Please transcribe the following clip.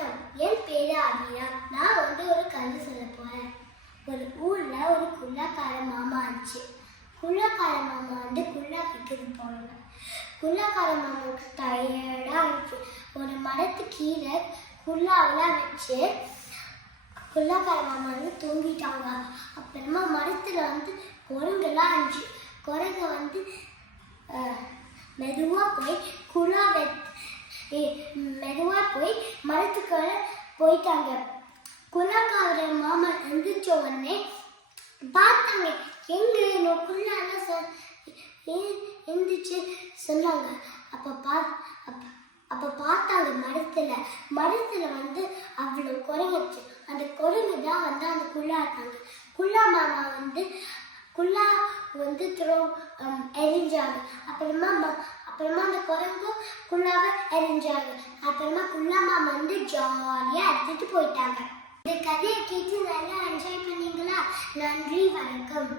ஐயா நான் வந்து ஒரு கதை சொல்ல போறேன். ஒரு ஊர்ல ஒரு குள்ளக்கார மாமா இருந்துச்சு. குள்ளக்கார மாமா வந்து குள்ளா விற்கிறது போனாங்க குள்ளக்கார மாமாவுக்கு டயர்டா இருந்துச்சு ஒரு மரத்து கீழே குள்ளாவெல்லாம் வச்சு குள்ளக்கார மாமா வந்து தூங்கிட்டாங்க. அப்புறமா மரத்துல வந்து குரங்கெல்லாம் இருந்துச்சு. குரங்கு வந்து மெதுவாக போய் குழா வெத் மரத்துக்குள்ள போயிட்டாங்க. குழாக்கார மாமா எந்திரிச்ச உடனே பார்த்தாங்க எங்க என்ன சொ ஏ- எந்திரிச்சு? சொன்னாங்க. அப்போ பா அப்ப அப்போ பார்த்தாங்க மரத்தில் மரத்தில் வந்து அவ்வளோ குரங்குச்சு அந்த குரங்கு தான் வந்து அந்த குள்ளா இருக்காங்க குள்ளா மாமா வந்து குள்ளா வந்து த்ரோ எரிஞ்சாங்க. அப்புறமா அப்புறமா அந்த குரங்கு குள்ளாவை எரிஞ்சாங்க. அப்புறமா குள்ளம்மா வந்து ஜாலியாக எடுத்துட்டு போயிட்டாங்க. இந்த கதையை கேட்டு நல்லா என்ஜாய் பண்ணீங்களா? நன்றி வணக்கம்.